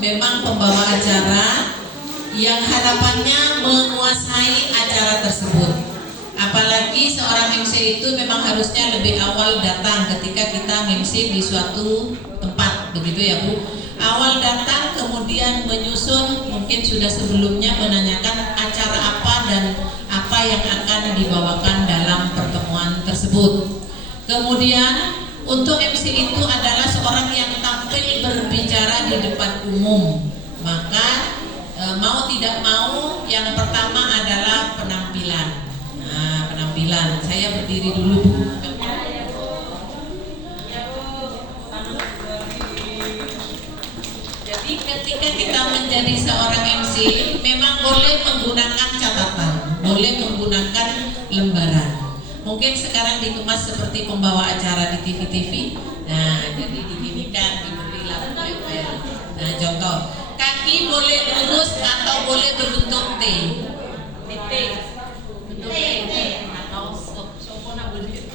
memang pembawa acara yang harapannya menguasai acara tersebut. Apalagi seorang MC itu memang harusnya lebih awal datang ketika kita MC di suatu tempat, begitu ya Bu. Awal datang, kemudian menyusun, mungkin sudah sebelumnya menanyakan acara apa dan apa yang akan dibawakan dalam pertemuan tersebut. Kemudian untuk MC itu adalah seorang yang tampil berbicara di depan umum. Maka mau tidak mau yang pertama adalah penampilan. Nah, penampilan. Saya berdiri dulu Bu. Jadi ketika kita menjadi seorang MC, memang boleh menggunakan catatan, boleh menggunakan lembaran. Mungkin sekarang dikemas seperti pembawa acara di TV-TV. Nah, jadi diginikan, diberi lampu LED. Nah, contoh, kaki boleh lurus atau boleh berbentuk T. Bentuk T. Atau sempurna boleh.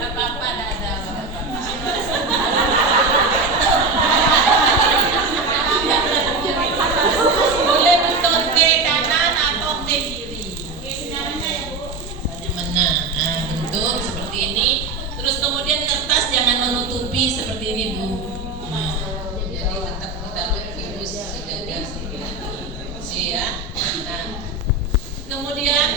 Apa-apa ada. Boleh bentuk T kanan atau T kiri. Mana? Nah, bentuk seperti ini. Terus kemudian kertas jangan menutupi seperti ini Bu. Nah, jadi tetap kita virus sudah ya. Nah, kemudian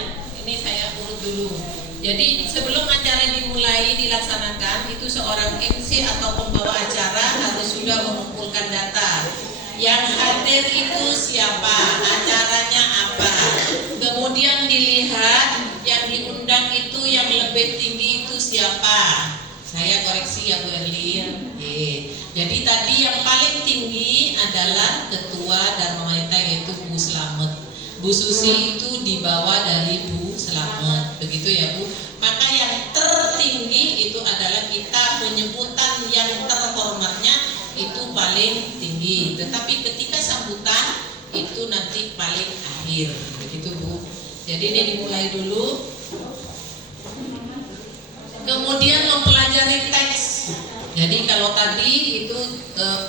ini saya urut dulu. Jadi sebelum acara dimulai dilaksanakan, itu seorang MC atau pembawa acara harus sudah mengumpulkan data. Yang hadir itu siapa, acaranya apa. Kemudian dilihat yang diundang itu yang lebih tinggi itu siapa. Saya koreksi ya Bu Erlin. Jadi tadi yang paling tinggi adalah ketua Dharma Wanita yaitu Bu Slamet. Bu Susi itu di bawah dari Bu Slamet, begitu ya Bu. Maka yang tertinggi itu adalah kita penyebutan yang terhormatnya itu paling tinggi. Tetapi ketika sambutan itu nanti paling akhir, begitu Bu. Jadi ini dimulai dulu. Kemudian mempelajari teks. Jadi kalau tadi itu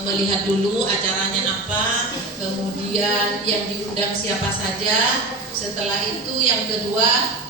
melihat dulu acaranya apa, kemudian yang diundang siapa saja. Setelah itu yang kedua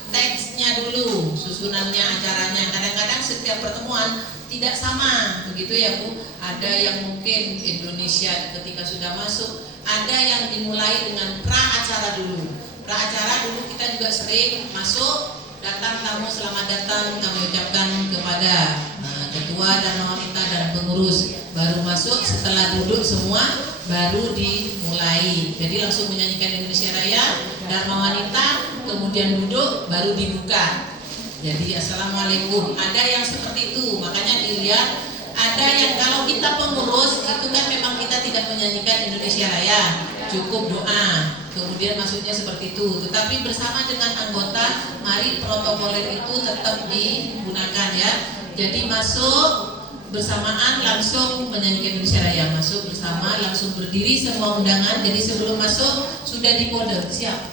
teksnya dulu, susunannya acaranya. Kadang-kadang setiap pertemuan tidak sama, begitu ya Bu. Ada yang mungkin Indonesia ketika sudah masuk, ada yang dimulai dengan pra acara dulu. Pra acara dulu kita juga sering masuk. Datang tamu, selamat datang kami ucapkan kepada ketua dan wanita dan pengurus. Baru masuk, setelah duduk semua baru dimulai. Jadi langsung menyanyikan Indonesia Raya, Dharma Wanita, kemudian duduk baru dibuka. Jadi assalamualaikum. Ada yang seperti itu, makanya dilihat. Ada yang kalau kita pengurus itu kan memang kita tidak menyanyikan Indonesia Raya, cukup doa. Kemudian maksudnya seperti itu. Tetapi bersama dengan anggota, mari protokoler itu tetap digunakan ya. Jadi masuk bersamaan langsung menyanyikan Indonesia Raya, masuk bersama langsung berdiri semua undangan. Jadi sebelum masuk sudah dikode, siap.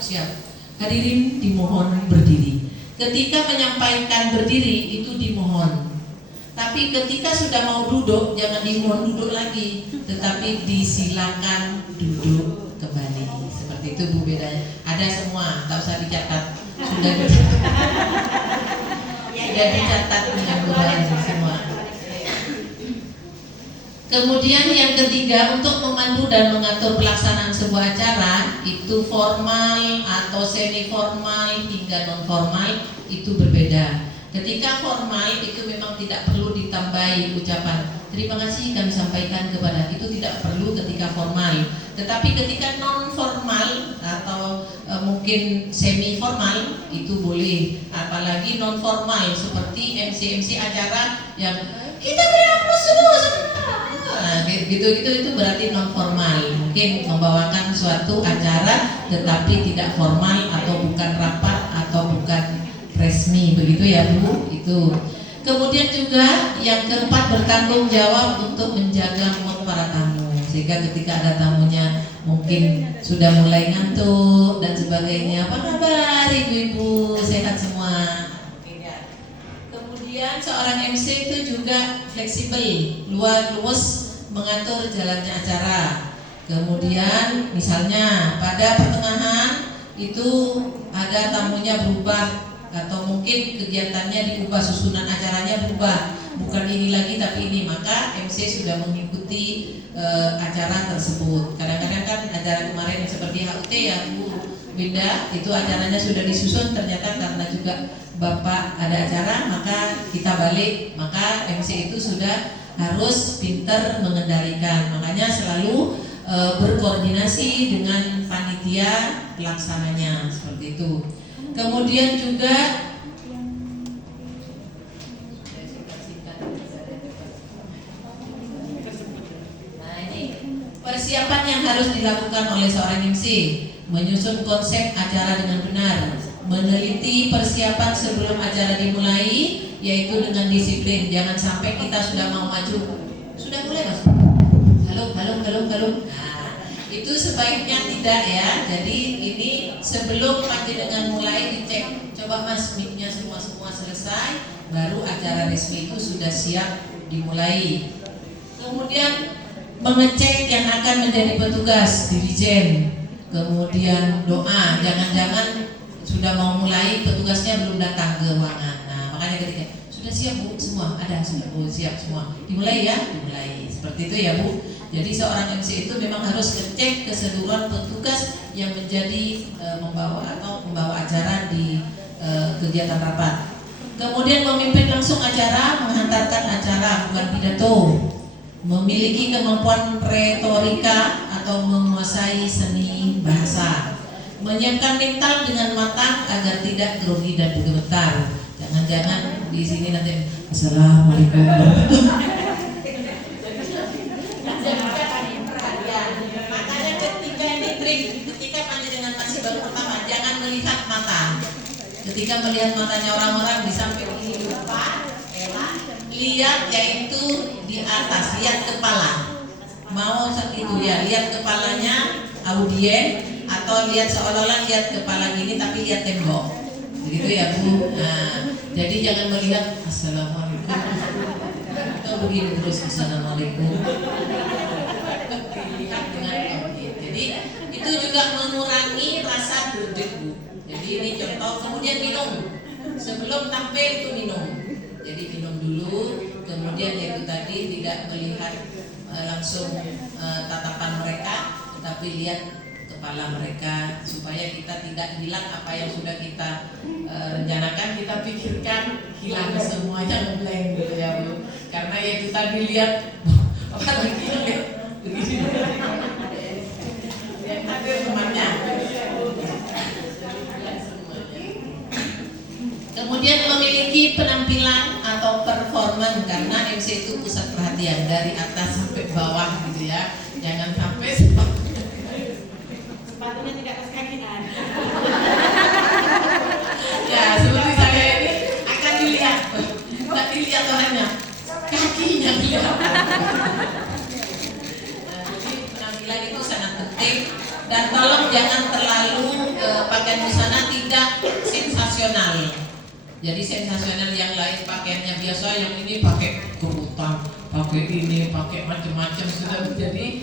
Hadirin dimohon berdiri. Ketika menyampaikan berdiri itu dimohon. Tapi ketika sudah mau duduk, jangan dimohon duduk lagi, tetapi disilakan duduk kembali. Seperti itu Bu bedanya. Ada semua, tak usah dicatat. Sudah dicatat dengan semua. Kemudian yang ketiga, untuk memandu dan mengatur pelaksanaan sebuah acara itu formal atau semi formal hingga non formal itu berbeda. Ketika formal itu memang tidak perlu ditambahi ucapan terima kasih kami sampaikan kepada, itu tidak perlu ketika formal. Tetapi ketika non formal atau mungkin semi formal itu boleh. Apalagi non formal seperti MC acara yang kita beri aplaus dulu sebentar. Nah, gitu itu berarti non formal. Mungkin membawakan suatu acara tetapi tidak formal atau bukan rapat atau bukan resmi, begitu ya Bu. Itu. Kemudian juga yang keempat, bertanggung jawab untuk menjaga mood para tamu, sehingga ketika ada tamunya mungkin sudah mulai ngantuk dan sebagainya, apa kabar ibu-ibu, sehat semua. Kemudian Kemudian seorang MC itu juga fleksibel, luas mengatur jalannya acara. Kemudian misalnya pada pertengahan itu ada tamunya berubah atau mungkin kegiatannya diubah, susunan acaranya berubah, bukan ini lagi tapi ini, maka MC sudah mengikuti acara tersebut. Kadang-kadang kan acara kemarin seperti HUT ya Bu Winda, itu acaranya sudah disusun, ternyata karena juga Bapak ada acara maka kita balik, maka MC itu sudah harus pintar mengendalikan, makanya selalu berkoordinasi dengan panitia pelaksananya seperti itu. Kemudian juga persiapan yang harus dilakukan oleh seorang MC, menyusun konsep acara dengan benar, meneliti persiapan sebelum acara dimulai, yaitu dengan disiplin. Jangan sampai kita sudah mau maju, sudah mulai Mas, halo. Nah, itu sebaiknya tidak ya. Jadi ini sebelum panjenengan mulai dicek, coba Mas mic-nya semua selesai, baru acara resmi itu sudah siap dimulai. Kemudian mengecek yang akan menjadi petugas, dirijen. Kemudian doa, jangan-jangan sudah mau mulai petugasnya belum datang ke ruangan. Nah, makanya ketika sudah siap Bu semua, ada sudah Bu siap semua, dimulai ya, dimulai seperti itu ya Bu. Jadi seorang MC itu memang harus ngecek keseluruhan petugas yang menjadi membawa acara di kegiatan rapat. Kemudian memimpin langsung acara, menghantarkan acara, bukan pidato. Memiliki kemampuan retorika atau menguasai seni bahasa. Menyiapkan mental dengan matang agar tidak grogi dan gemetar. Jangan-jangan di sini nanti Assalamualaikum. Makanya ketika panjenengan masih baru pertama, jangan melihat mata. Ketika melihat matanya orang-orang di samping ini depan, lihat yaitu di atas, lihat kepala. Mau itu ya, lihat kepalanya audien atau lihat seolah-olah lihat kepala gini tapi lihat tembok. Begitu ya Bu. Nah, jadi jangan melihat Assalamualaikum. Atau begini terus Assalamualaikum. Lihat dengan audien. Jadi itu juga mengurangi rasa gerdek Bu. Jadi ini contoh. Kemudian minum. Sebelum tampil itu minum. Jadi minum dulu, kemudian yaitu tadi tidak melihat langsung tatapan mereka, tetapi lihat kepala mereka supaya kita tidak hilang apa yang sudah kita rencanakan, kita pikirkan hilang semuanya, blank gitu ya Bu. Karena yaitu tadi lihat apa lagi lihat begini, lihat ada temannya. Kemudian memiliki penampilan atau performan, karena MC itu pusat perhatian dari atas sampai bawah gitu ya. Jangan sampai sepatunya tidak atas kaki ya, seperti saya ini akan dilihat, tidak dilihat orangnya, kakinya kelihatan. Jadi penampilan itu sangat penting, dan tolong jangan terlalu pakaian busana tidak sensasional. Jadi sensasional yang lain pakaiannya biasa, yang ini pakai kerutan, pakai ini, pakai macam-macam, sudah menjadi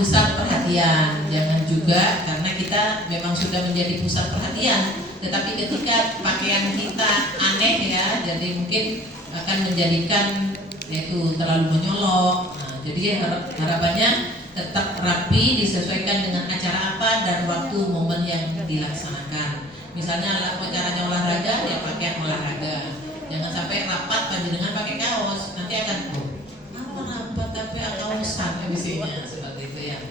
pusat perhatian. Jangan juga, karena kita memang sudah menjadi pusat perhatian, tetapi ketika pakaian kita aneh ya, jadi mungkin akan menjadikan yaitu terlalu menyolok. Nah, jadi harapannya tetap rapi, disesuaikan dengan acara apa dan waktu momen yang dilaksanakan. Misalnya acaranya olahraga, ya pakaian olahraga. Jangan sampai rapat panjenengan pakai kaos, nanti akan apa rapat tapi kausan emisinya seperti itu ya.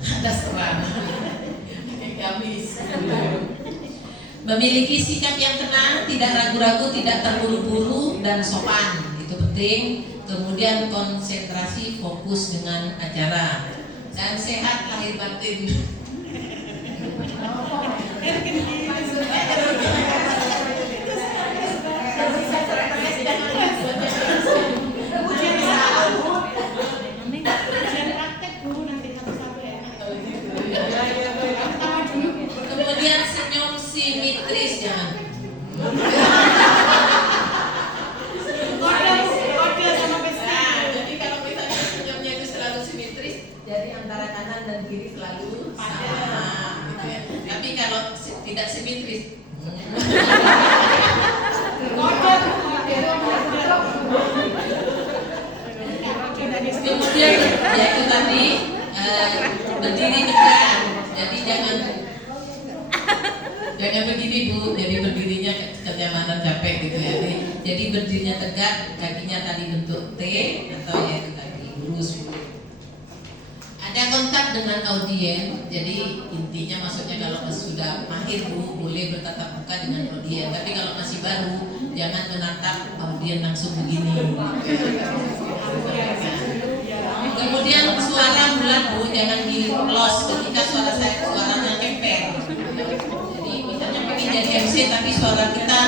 Ada serang, gamis. Memiliki sikap yang tenang, tidak ragu-ragu, tidak terburu-buru dan sopan, itu penting. Kemudian konsentrasi, fokus dengan acara, dan sehat lahir batin. Kemudian senyum simetris, jangan berdirinya tegak, kakinya tadi bentuk T atau yaitu kaki lurus. Ada kontak dengan audien, jadi intinya maksudnya kalau sudah mahir Bu, boleh bertatap muka dengan audien. Tapi kalau masih baru, jangan menatap audien langsung begini. Kemudian suara bulat Bu, jangan di close ketika suaranya kemper. Jadi misalnya pengen jadi MC tapi suara kita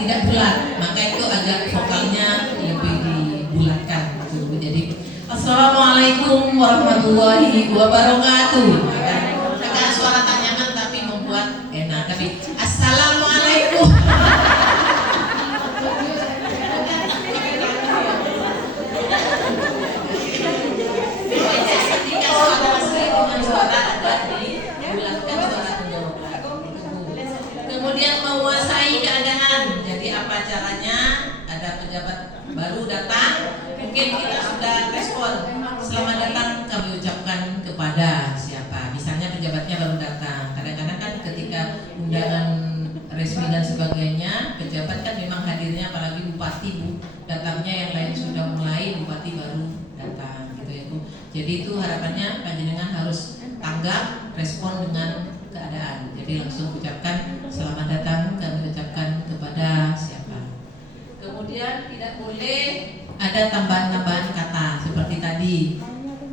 tidak bulat, maka itu agak vokalnya lebih dibulatkan. Jadi Assalamualaikum warahmatullahi wabarakatuh. Karena suara tanyakan tapi membuat enak. Tapi Assalamualaikum. Ketika suara asli dengan suara agak dibulatkan suara penjawab. Kemudian menguasai keadaan. Jadi apa caranya? Ada pejabat baru datang, mungkin kita sudah respon selamat datang kami ucapkan kepada siapa, misalnya pejabatnya baru datang. Kadang-kadang kan ketika undangan resmi dan sebagainya, pejabat kan memang hadirnya, apalagi bupati Bu, datangnya yang lain sudah mulai, bupati baru datang gitu ya Bu. Jadi itu harapannya panjenengan harus tanggap, respon dengan keadaan. Jadi langsung ucapkan selamat datang kami ucapkan kepada siapa. Kemudian tidak boleh ada tambahan-tambahan kata seperti tadi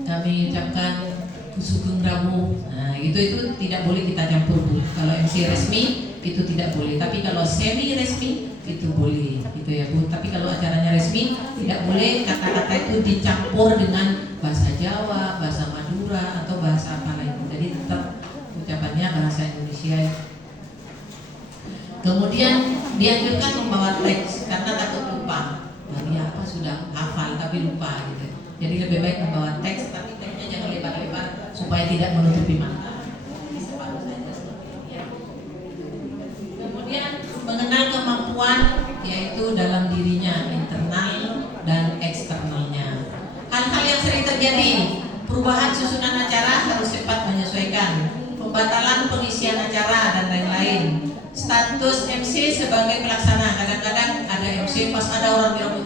kami ucapkan Sugeng Rabu. Nah, itu tidak boleh kita campur Bu. Kalau MC resmi itu tidak boleh, tapi kalau semi resmi itu boleh, gitu ya Bu. Tapi kalau acaranya resmi tidak boleh kata-kata itu dicampur dengan bahasa Jawa, bahasa Madura atau bahasa apa lain. Jadi tetap ucapannya bahasa Indonesia. Kemudian dianjurkan membawa teks karena takut lupa. Tadi apa sudah hafal tapi lupa gitu. Jadi lebih baik membawa teks, tapi teksnya jangan lebar-lebar supaya tidak menutupi mata. Kemudian mengenal kemampuan yaitu dalam dirinya, internal dan eksternalnya. Hal-hal yang sering terjadi, perubahan susunan acara harus cepat menyesuaikan, pembatalan pengisian acara dan lain-lain. Status MC sebagai pelaksana, kadang-kadang ada MC pas ada orang nyerobot,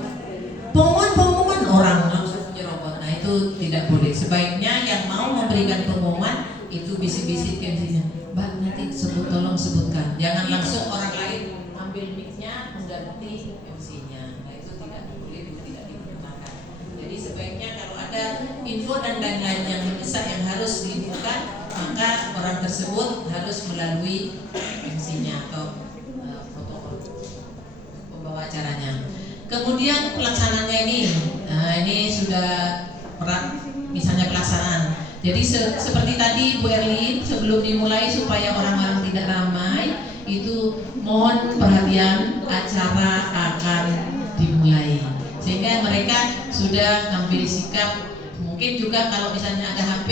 pengumuman orang langsung nyerobot. Nah itu tidak boleh. Sebaiknya yang mau memberikan pengumuman itu bisik-bisik ke MC-nya, Mbak nanti tolong sebutkan. Jangan langsung orang lain ambil mic-nya mengganti MC-nya. Nah itu tidak boleh, itu tidak dipergunakan. Jadi sebaiknya kalau ada info dan lain-lain yang mendesak yang harus diinfokan, maka orang tersebut harus melalui MC-nya atau protokol pembawa acaranya. Kemudian pelaksananya ini sudah misalnya pelaksanaan. Jadi seperti tadi Bu Erlin, sebelum dimulai supaya orang-orang tidak ramai, itu mohon perhatian, acara akan dimulai. Sehingga mereka sudah ambil sikap. Mungkin juga kalau misalnya ada HP,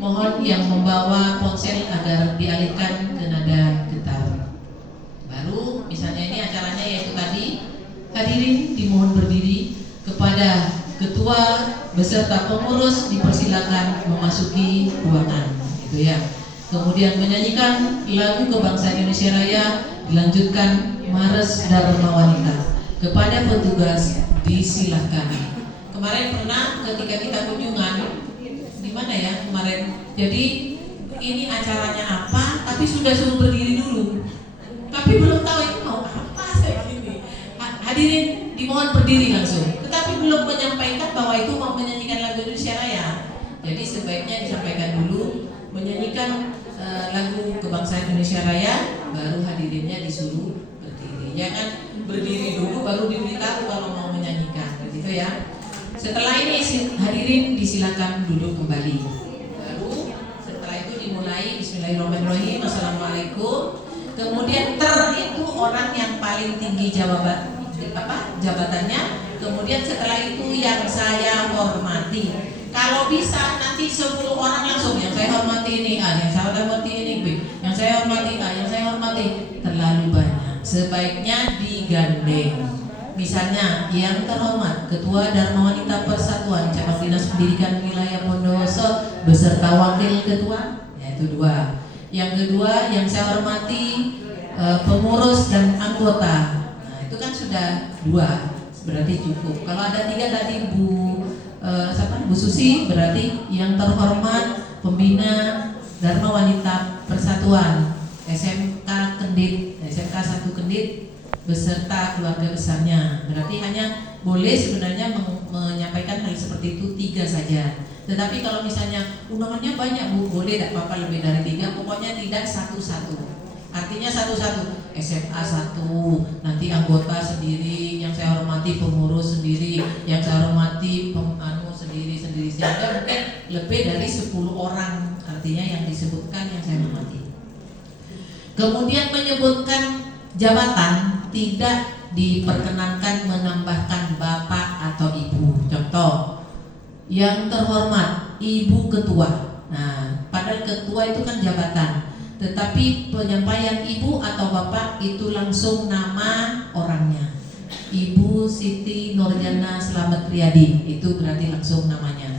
mohon yang membawa ponsel agar dialihkan ke nada getar. Baru misalnya ini acaranya yaitu tadi, hadirin dimohon berdiri, kepada ketua beserta pengurus dipersilakan memasuki ruangan, gitu ya. Kemudian menyanyikan lagu kebangsaan Indonesia Raya, dilanjutkan Mares Dharma Wanita. Kepada petugas disilakan. Kemarin pernah ketika kita kunjungan di mana ya kemarin, jadi ini acaranya apa, tapi sudah suruh berdiri dulu, tapi belum tahu itu mau apa. Saya begini, hadirin dimohon berdiri langsung, tetapi belum menyampaikan bahwa itu mau menyanyikan lagu Indonesia Raya. Jadi sebaiknya disampaikan dulu, menyanyikan lagu kebangsaan Indonesia Raya, baru hadirinnya disuruh berdiri. Jangan berdiri dulu baru diberitahu kalau mau menyanyikan, begitu ya. Setelah ini hadirin disilakan duduk kembali. Baru setelah itu dimulai Bismillahirrahmanirrahim, Assalamualaikum. Kemudian itu orang yang paling tinggi jabatannya. Kemudian setelah itu yang saya hormati. Kalau bisa nanti 10 orang langsung, yang saya hormati ini A, yang saya hormati ini B, yang saya hormati A, yang saya hormati. Terlalu banyak. Sebaiknya digandeng. Misalnya yang terhormat Ketua Dharma Wanita Persatuan Cabang Dinas Pendidikan Wilayah Bondowoso beserta wakil ketua, yaitu 2. Yang kedua yang saya hormati pengurus dan anggota. Nah itu kan sudah sudah 2, berarti cukup. Kalau ada 3 tadi Bu Susi, berarti yang terhormat pembina Dharma Wanita Persatuan SMK Kendit, SMK 1 Kendit beserta keluarga besarnya. Berarti hanya boleh sebenarnya menyampaikan hal seperti itu 3 saja. Tetapi kalau misalnya undangannya banyak Bu, boleh tidak apa-apa lebih dari 3, pokoknya tidak satu-satu. Artinya satu-satu, SMA 1, nanti anggota sendiri, yang saya hormati pengurus sendiri, yang saya hormati sendiri, sehingga mungkin lebih dari 10 orang, artinya yang disebutkan yang saya hormati. Kemudian menyebutkan jabatan, tidak diperkenankan menambahkan bapak atau ibu. Contoh, yang terhormat Ibu Ketua. Nah, padahal ketua itu kan jabatan, tetapi penyampaian ibu atau bapak itu langsung nama orangnya. Ibu Siti Nurjana Slamet Riyadi, itu berarti langsung namanya.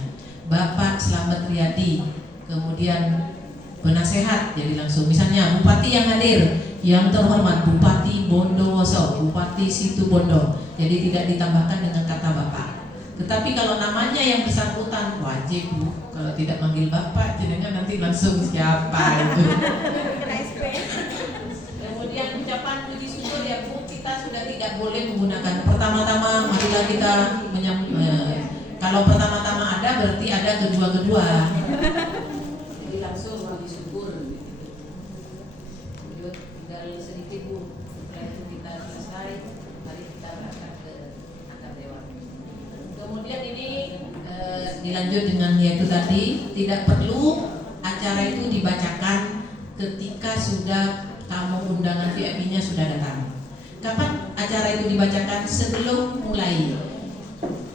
Bapak Slamet Riyadi, kemudian penasehat jadi langsung. Misalnya bupati yang hadir, yang terhormat Bupati Bondowoso, Bupati Situbondo, jadi tidak ditambahkan dengan kata bapak. Tetapi kalau namanya yang bersangkutan, wajib Bu, kalau tidak manggil bapak, jangan nanti langsung siapa itu. Kemudian ucapan puji syukur ya Bu, kita sudah tidak boleh menggunakan. Pertama-tama marilah kita kalau pertama-tama ada berarti ada kedua-kedua. Jadi langsung puji syukur. Tinggal sedikit Bu, setelah itu kita selesai, mari kita berangkat ke akad dewan. Kemudian ini dilanjut dengan yaitu tadi, tidak perlu acara itu dibacakan ketika sudah tamu undangan VIP-nya sudah datang. Kapan acara itu dibacakan? Sebelum mulai.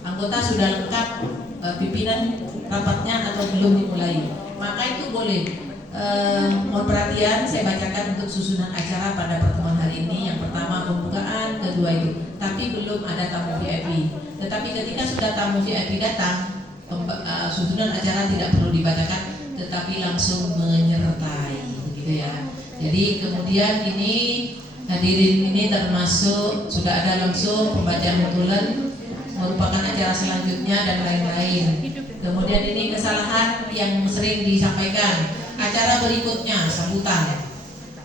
Anggota sudah lengkap, pimpinan rapatnya atau belum dimulai, maka itu boleh. Mohon perhatian, saya bacakan untuk susunan acara pada pertemuan hari ini. Yang pertama pembukaan, kedua itu, tapi belum ada tamu VIP. Tetapi ketika sudah tamu VIP datang, susunan acara tidak perlu dibacakan, tetapi langsung menyertai, begitu ya. Jadi kemudian ini hadirin ini termasuk sudah ada langsung pembacaan notulen, merupakan acara selanjutnya dan lain-lain. Kemudian ini kesalahan yang sering disampaikan. Acara berikutnya sambutan,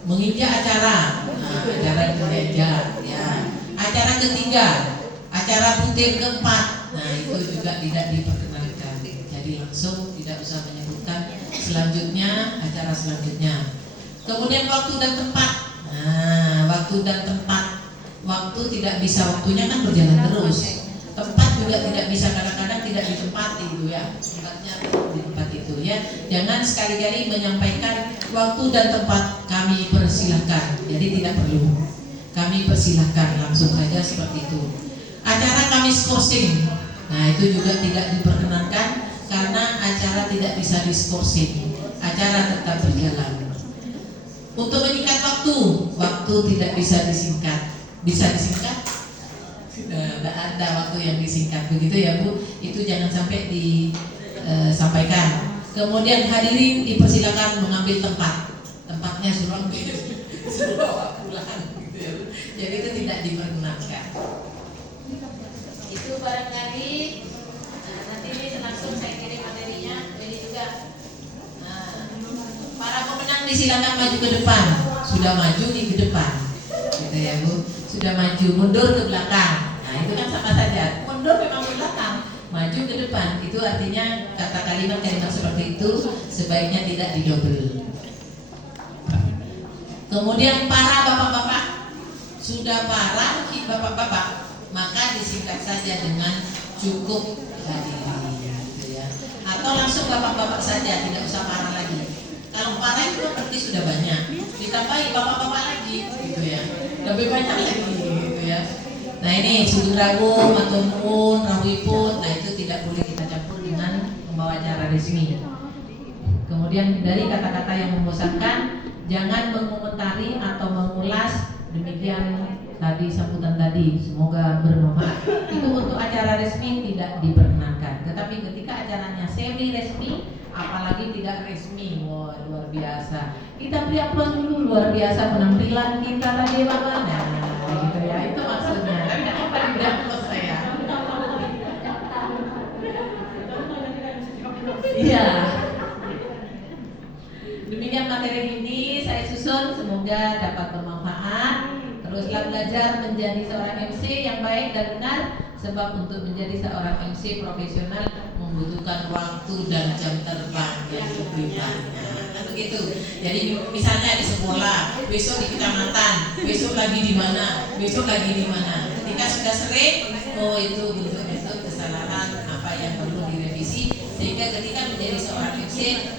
menginjak acara, acara menginjak, ya. Acara ketiga, acara butir keempat, nah itu juga tidak diperkenankan. Jadi langsung tidak usah menyebutkan selanjutnya, acara selanjutnya. Kemudian waktu dan tempat. Nah, waktu dan tempat. Waktu tidak bisa, waktunya kan berjalan terus. Tempat juga tidak bisa, kadang-kadang tidak ditempati itu ya. Tempatnya di tempat itu ya. Jangan sekali-kali menyampaikan waktu dan tempat kami persilahkan. Jadi tidak perlu. Kami persilahkan, langsung saja seperti itu. Acara kami skorsing. Nah, itu juga tidak diperkenankan karena acara tidak bisa diskorsing. Acara tetap berjalan. Untuk menyingkat waktu tidak bisa disingkat. Bisa disingkat? Tidak ada waktu yang disingkat, begitu ya Bu. Itu jangan sampai disampaikan. Kemudian hadirin dipersilakan mengambil tempat. Tempatnya suruh bawa pulang, gitu ya Bu. Jadi itu tidak diperkenankan. Itu barangkali nanti ini langsung saya kirim materinya. Ini juga. Para pemenang disilakan maju ke depan. Sudah maju nih ke depan, gitu ya Bu. Sudah maju, mundur ke belakang. Nah itu kan sama saja. Mundur memang ke belakang, maju ke depan. Itu artinya kata kalimat-kalimat seperti itu sebaiknya tidak didobel. Kemudian para bapak-bapak, sudah para bapak-bapak, maka disingkat saja dengan cukup hadirin, gitu ya. Atau langsung bapak-bapak saja, tidak usah para lagi. Kalau para itu berarti sudah banyak, ditambahi bapak-bapak lagi, gitu ya. Lebih banyak lagi, gitu ya. Nah ini sugeng rawuh, matur nuwun, rawuhipun, nah itu tidak boleh kita campur dengan membawa acara resmi. Kemudian dari kata-kata yang membosankan, jangan mengomentari atau mengulas. Demikian tadi sambutan tadi, semoga bermanfaat. Itu untuk acara resmi tidak diperkenankan. Tetapi ketika acaranya semi resmi, apalagi tidak resmi, wah luar biasa. Kita beri aplaus dulu, luar biasa penampilan kita tadi Bapak. Nah, gitu ya, itu maksudnya. Tapi di belakang saya. Iya. Demikian materi ini saya susun, semoga dapat bermanfaat. Teruslah belajar menjadi seorang MC yang baik dan benar, sebab untuk menjadi seorang MC profesional membutuhkan waktu dan jam terbang yang lebih banyak. Begitu. Jadi misalnya di sekolah, besok di kecamatan, besok lagi di mana, besok lagi di mana. Ketika sudah sering, oh itu bentuk-bentuk kesalahan apa yang perlu direvisi, sehingga ketika menjadi seorang MC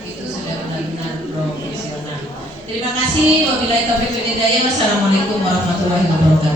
itu sudah benar-benar profesional. Terima kasih. Wabillahi taufiq wal hidayah. Wassalamualaikum warahmatullahi wabarakatuh.